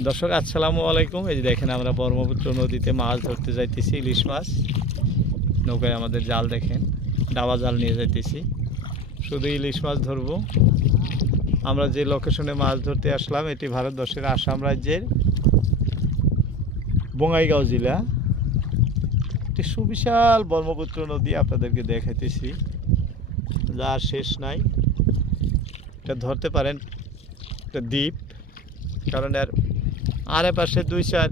দর্শক, আসসালামু আলাইকুম। এই যে দেখেন আমরা ব্রহ্মপুত্র নদীতে মাছ ধরতে যাইতেছি, ইলিশ মাছ। নৌকায় আমাদের জাল দেখেন, ডাবা জাল নিয়ে যাইতেছি। শুধু ইলিশ মাছ ধরবো। আমরা যে লোকেশনে মাছ ধরতে আসলাম, এটি ভারতবর্ষের আসাম রাজ্যের বঙ্গাইগাঁও জেলা। একটি সুবিশাল ব্রহ্মপুত্র নদী আপনাদেরকে দেখাইতেছি। যার শেষ নাই। এটা ধরতে পারেন, একটা দ্বীপ। কারণ এর আরে পাশে দুই চার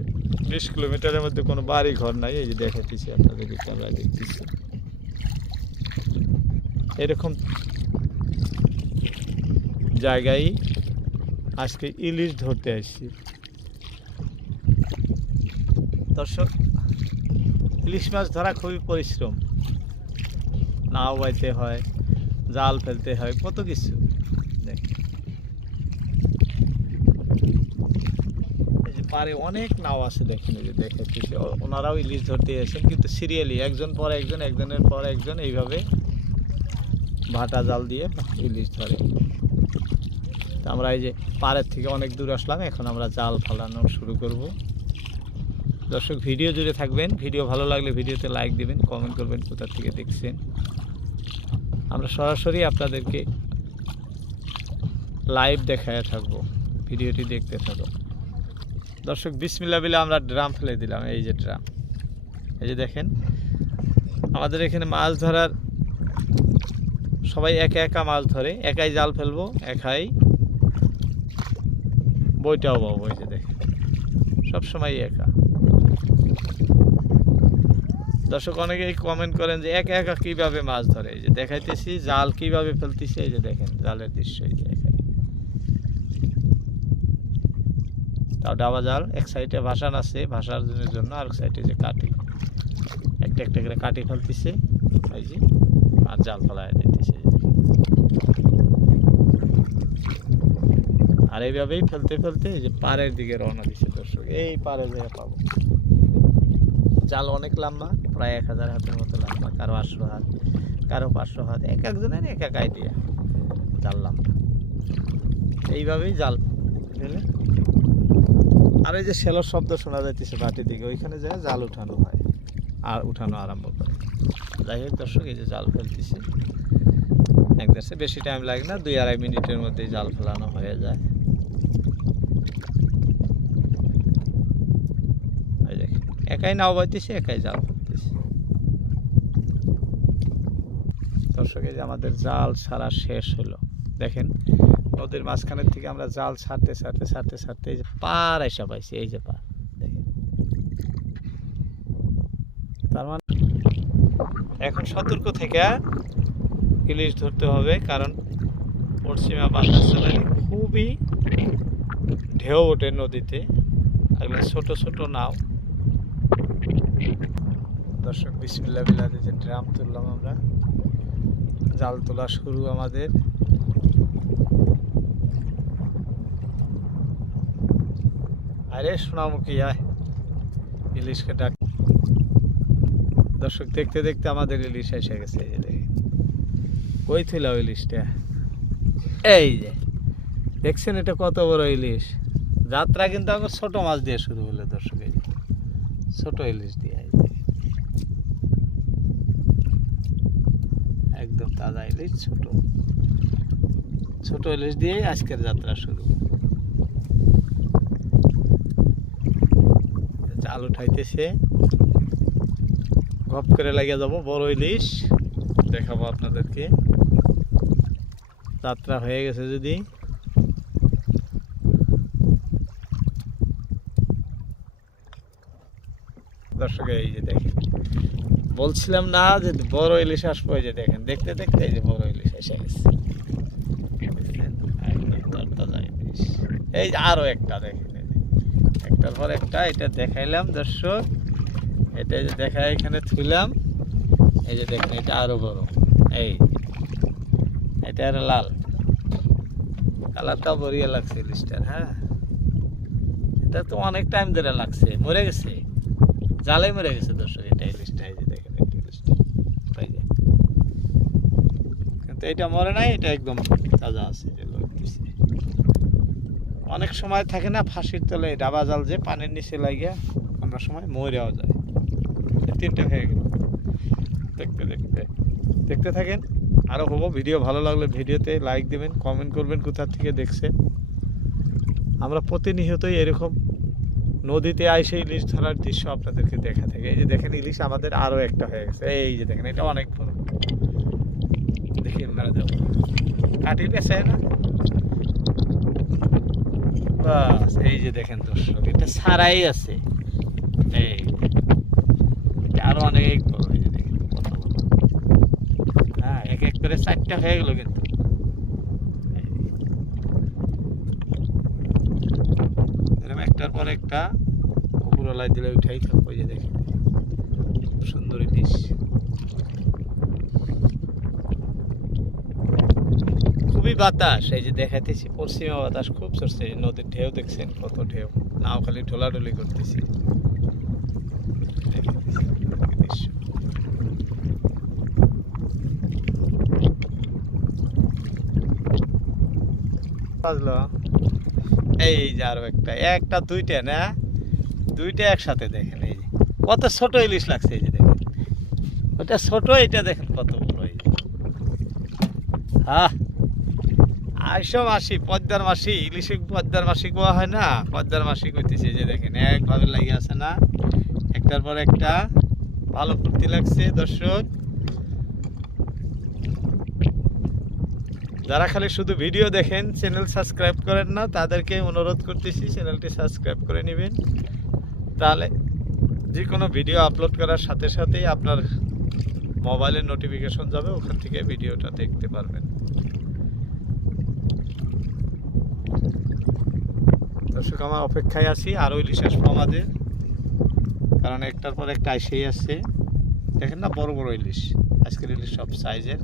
বিশ কিলোমিটারের মধ্যে কোনো বাড়ি ঘর নাই, এই যে দেখাইতেছি আপনাদেরকে, ক্যামেরা দেখতেছি। এরকম জায়গায় আজকে ইলিশ ধরতে আসছি। দর্শক, ইলিশ মাছ ধরা খুবই পরিশ্রম। নাও বাইতে হয়, জাল ফেলতে হয়, কত কিছু দেখেন এই যে পারে অনেক নাও আছে দেখেন যে ওনারাও ইলিশ ধরতে এসেছেন, কিন্তু সিরিয়ালি একজন পর একজন, একজনের পর একজন এইভাবে ভাটা জাল দিয়ে ইলিশ ধরে। তো আমরা এই যে পাড়ের থেকে অনেক দূর আসলাম, এখন আমরা জাল ফালানো শুরু করব। দর্শক, ভিডিও জুড়ে থাকবেন, ভিডিও ভালো লাগলে ভিডিওতে লাইক দিবেন, কমেন্ট করবেন কোথা থেকে দেখছেন। আমরা সরাসরি আপনাদেরকে লাইভ দেখায় থাকব, ভিডিওটি দেখতে থাকো দর্শক বিসমিল্লা বিলে আমরা ড্রাম ফেলে দিলাম, এই যে ড্রাম। এই যে দেখেন, আমাদের এখানে মাছ ধরার, সবাই একা একা মাছ ধরে, একাই জাল ফেলব, একাই বইটাও পাবো, এই যে দেখেন সবসময় একা। দর্শক, অনেকেই কমেন্ট করেন যে একা একা কীভাবে মাছ ধরে, এই যে দেখাইতেছি, জাল কীভাবে ফেলতেছি, এই যে দেখেন, জালের দৃশ্য, এই যে একাই তাও ডাবা জাল, এক সাইডে ভাসান আছে, ভাসার জন্য আর এক সাইডে যে কাটি একটা একটা করে কাটি ফেলতেছে এই যে, আর জাল ফেলায় দিতেছে। আর এইভাবেই ফেলতে ফেলতে এই যে পাড়ের দিকে রওনা দিছে দর্শক, এই পাড়ে যেয়ে পাবো। জাল অনেক লম্বা, প্রায় এক হাজার হাতের মতো লম্বা, কারও আটশো হাত, কারও পাঁচশো হাত, এক একজনের এক এক আইডিয়া জাল লম্বা। এইভাবেই জাল ফেলে। আর এই যে সেলোর শব্দ শোনা যাইতেছে ভাটির দিকে, ওইখানে যায় জাল উঠানো হয় আর উঠানো আরম্ভ করে। যাই হোক দর্শক, এই যে জাল ফেলতেছে। এক দেশে বেশি টাইম লাগে না, দুই আড়াই মিনিটের মধ্যেই জাল ফেলানো হয়ে যায়। একাই নাও বাইতেছে, একাই জাল ফেলতেছে। দর্শক, এই যে আমাদের জাল ছাড়া শেষ হলো। দেখেন নদীর মাঝখানের থেকে আমরা জাল ছাড়তে ছাড়তে ছাড়তে ছাড়তে এই যে পার এসে পাইছি, এই যে পার তার মানে এখন সতর্ক থেকে ইলিশ ধরতে হবে, কারণ পশ্চিমা বাতাস খুবই ঢেউ ওঠে নদীতে এগুলো ছোট ছোট নাও। দর্শক বিসমিল্লা বিলাতে যে ড্রাম তুললাম আমরা। জাল তোলা শুরু আমাদের। আরে সোনামুখী, আয়। ইলিশকে ডাক। দর্শক, দেখতে দেখতে আমাদের ইলিশ এসে গেছে কই থইলাম ইলিশটা? এই যে, দেখছেন এটা কত বড় ইলিশ? যাত্রা কিন্তু আমার ছোট মাছ দিয়ে শুরু হলো দর্শক ছোট ইলিশ দিয়ে একদম তাজা ইলিশ, ছোট। ছোট ইলিশ দিয়ে আজকের যাত্রা শুরু। জাল উঠাইতেছে। গপ করে লাগিয়ে যাব, বড় ইলিশ। দেখাবো আপনাদেরকে। যাত্রা হয়ে গেছে যদি। দর্শক, এই যে দেখেন। বলছিলাম না যে বড় ইলিশ আসব যে দেখেন, দেখতে দেখতে এই যে বড় ইলিশ এসে গেছে। এই যে আরও একটা দেখেন। একটার পর একটা, এটা দেখাইলাম, দর্শক। এটা যে দেখা এখানে থুইলাম, এই যে দেখেন, এটা আরও বড়। এই, এটা আর লাল। কালারটা বড়িয়া লাগছে ইলিশটার হ্যাঁ? এটা তো অনেক টাইম ধরে লাগছে, মরে গেছে। জালে মরে গেছে, দর্শক, এটা ইলিশটা এই যে দেখেন ইলিশটা। কিন্তু এটা মরে নাই, এটা একদম তাজা আছে, যে লোক দিছে। অনেক সময় থাকে না, ফাঁসির তলে ডাবা জাল যে পানির নিচে লাগিয়া আমরা সময় মরেও যায় তিনটে হয়ে গেল। দেখতে দেখতে দেখতে থাকেন। আরও হব। ভিডিও ভালো লাগলে ভিডিওতে লাইক দেবেন কমেন্ট করবেন কোথা থেকে দেখছেন। আমরা প্রতিনিয়তই এরকম নদীতে আইসে ইলিশ ধরার দৃশ্য আপনাদেরকে দেখা থাকে। এই যে দেখেন, ইলিশ আমাদের আরও একটা হয়ে গেছে। এই যে দেখেন, এটা অনেক বড় দেখি মেরা যাব। কাটি পেছে না? বাস, এই যে দেখেন দর্শক, এটা সারাই আছে এই আরও অনেক। হ্যাঁ এক এক করে চারটা হয়ে গেল কিন্তু। এরকম একটার পর একটা, উপরওয়ালায় দিলে উঠাই থাকব, এই যে দেখেন সুন্দর ইলিশ খুবই বাতাস, এই যে দেখাইতেছি, পশ্চিমা বাতাস খুব চড়ছে, নদীর ঢেউ দেখছেন কত ঢেউ। নাও খালি ঢোলাঢুলি করতেছি। এই যে আরও একটা একটা, দুইটা, না? দুইটা একসাথে দেখেন, এই যে। কত ছোট ইলিশ লাগছে, এই যে দেখেন। ওটা ছোট, এটা দেখেন কত বড়, এই হ্যাঁ আইসো মাসি পদ্মার মাসি ইলিশে পদ্মার মাসি কোয়া হয় না? পদ্মার মাসি কইতেছে যে দেখেন, একভাবে লাগিয়ে আছে না? একটার পর একটা, ভালো ফুর্তি লাগছে দর্শক। যারা খালি শুধু ভিডিও দেখেন, চ্যানেল সাবস্ক্রাইব করেন না, তাদেরকে অনুরোধ করতেছি চ্যানেলটি সাবস্ক্রাইব করে নেবেন। তাহলে যে কোনো ভিডিও আপলোড করার সাথে সাথেই আপনার মোবাইলের নোটিফিকেশন যাবে, ওখান থেকে ভিডিওটা দেখতে পারবেন। দর্শক, আমার অপেক্ষায় আছি আরও ইলিশ আসব আমাদের কারণ একটার পর একটা আইসেই আসছে। দেখেন না, বড় বড় ইলিশ। আজকের ইলিশ সব সাইজের।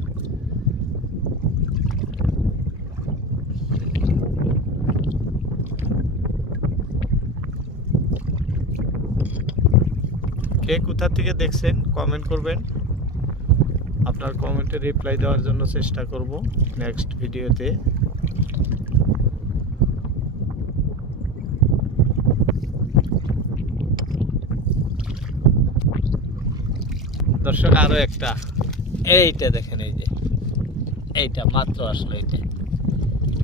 কে কোথা থেকে দেখছেন কমেন্ট করবেন। আপনার কমেন্টে রিপ্লাই দেওয়ার জন্য চেষ্টা করব নেক্সট ভিডিওতে দর্শক, আরও একটা। এইটা দেখেন, এই যে। এইটা মাত্র আসলো এইটা।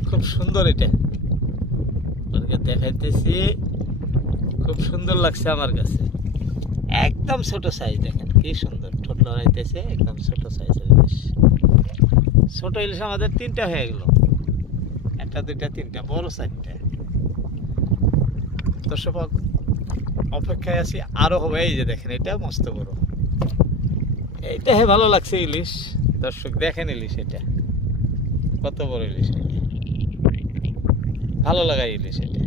খুব সুন্দর এটা। দেখাইতেছি। খুব সুন্দর লাগছে আমার কাছে। একদম ছোট সাইজ দেখেন, কি সুন্দর। ঠোঁট লড়াইতেছে, একদম ছোট ইলিশ। ছোট ইলিশ আমাদের তিনটা হয়ে গেল। একটা, দুইটা, তিনটা, বড় চারটা। দর্শক, অপেক্ষায় আছি। আরও হবে, এই যে দেখেন, এটা মস্ত বড়। এইটা হে ভালো লাগছে ইলিশ। দর্শক, দেখেন ইলিশ এটা। কত বড় ইলিশ। ভালো লাগা ইলিশ এটা।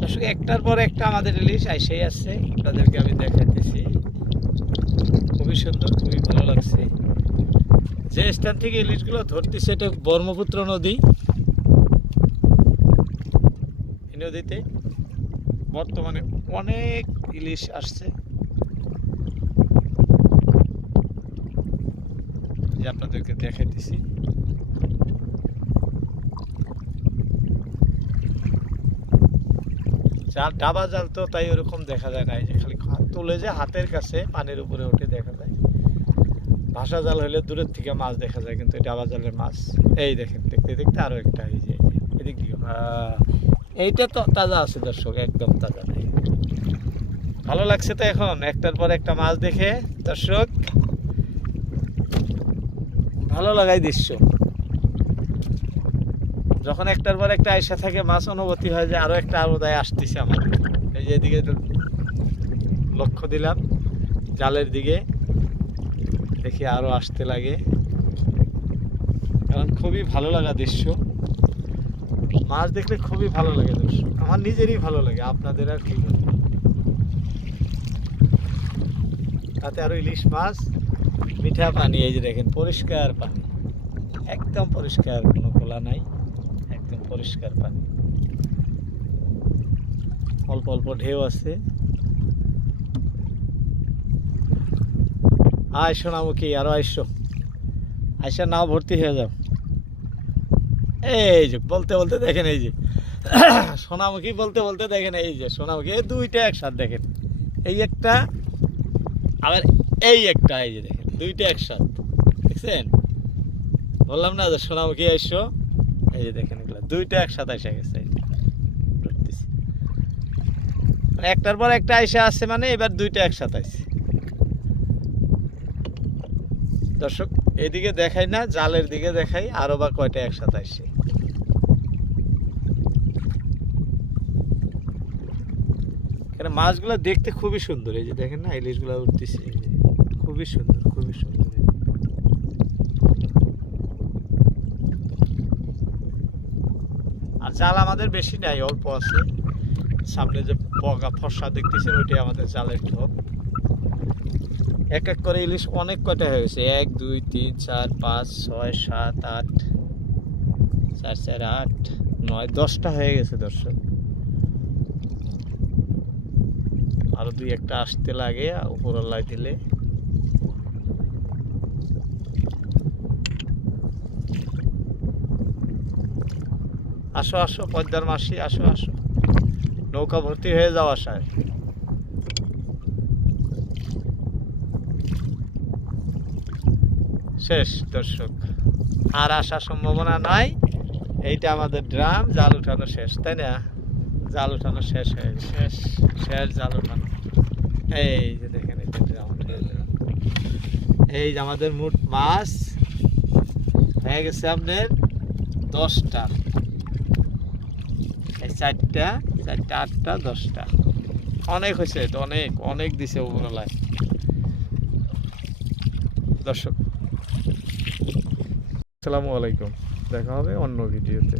দর্শক, একটার পর একটা আমাদের ইলিশ আইসেই আসছে তাদেরকে আমি দেখাইতেছি। খুবই সুন্দর, খুবই ভালো লাগছে। যে স্থান থেকে ইলিশগুলো ধরতেছে, এটা ব্রহ্মপুত্র নদী। নদীতে বর্তমানে অনেক ইলিশ আসছে। আপনাদেরকে দেখাইতেছি। জাল ডাবা জাল তো তাই ওরকম দেখা যায় না যে খালি তুলে যে হাতের কাছে পানির উপরে উঠে দেখা যায়। ভাষা জাল হলে দূরের থেকে মাছ দেখা যায়, কিন্তু ডাবা জালের মাছ, এই দেখেন, দেখতে দেখতে আরও একটা, এই যে এদিক দিকে এইটা তো তাজা আছে দর্শক, একদম তাজা। নেই ভালো লাগছে তো এখন? একটার পর একটা মাছ দেখে, দর্শক। ভালো লাগাই দৃশ্য। যখন একটার পর একটা আয়সা থাকে, মাছ অনুভূতি হয় যে আরও একটা আরোদায় আসতেছে আমাদের এই যে এদিকে লক্ষ্য দিলাম, জালের দিকে। দেখি আরও আসতে লাগে। কারণ খুবই ভালো লাগা দৃশ্য। মাছ দেখলে খুবই ভালো লাগে দর্শক। আমার নিজেরই ভালো লাগে, আপনাদের আর কি তাতে আরও ইলিশ মাছ, মিঠা পানি, এই যে দেখেন পরিষ্কার পানি। একদম পরিষ্কার, কোনো খোলা নাই, একদম পরিষ্কার পানি। অল্প অল্প ঢেউ আছে। আয় সোনামুখী, আরও আইসো। আইসা নাও ভর্তি হয়ে যাও। এই যে বলতে বলতে দেখেন, এই যে সোনামুখী বলতে বলতে দেখেন, এই যে সোনামুখী দুইটা একসাথে দেখেন। এই একটা আবার এই একটা, এই যে দেখেন, দুইটা একসাথে, দেখছেন? বললাম না যে সোনামুখী এসো এই যে দেখেন এগুলো, দুইটা একসাথে এসে গেছে। মানে একটার পর একটা আইসা আছে মানে এবার দুইটা একসাথে আছে দর্শক, এদিকে দেখাই না, জালের দিকে দেখাই, আরও বা কয়টা একসাথে আসছে এখানে মাছগুলো দেখতে খুবই সুন্দর। এই যে দেখেন না, ইলিশগুলো উঠতেছে। খুবই সুন্দর খুবই সুন্দর। আর জাল আমাদের বেশি নাই, অল্প আছে। সামনে যে বগা ফর্সা দেখতেছেন, ওইটাই আমাদের জালের ঠোপ এক এক করে ইলিশ অনেক কয়টা হয়ে গেছে? এক, দুই, তিন, চার, পাঁচ, ছয়, সাত, আট, চার চার, আট, নয়, দশটা হয়ে গেছে, দর্শক। আরও দুই একটা আসতে লাগে, উপরওয়ালায় দিলে। আসো আসো, পদ্মার মাসি, আসো আসো। নৌকা ভর্তি হয়ে যাও আসায় শেষ, দর্শক। আর আসার সম্ভাবনা নাই। এইটা আমাদের ড্রাম, জাল উঠানো শেষ, তাই না? জাল উঠানো শেষ হয়ে শেষ শেষ জাল উঠানো। এই যে দেখেন, এই যে আমাদের মোট মাছ। হয়ে গেছে আপনার দশটা। এই চারটা চারটা, আটটা, দশটা। অনেক হয়েছে তো অনেক অনেক দিছে ওগুলোলায়। দর্শক। আসসালামু আলাইকুম। দেখা হবে অন্য ভিডিওতে।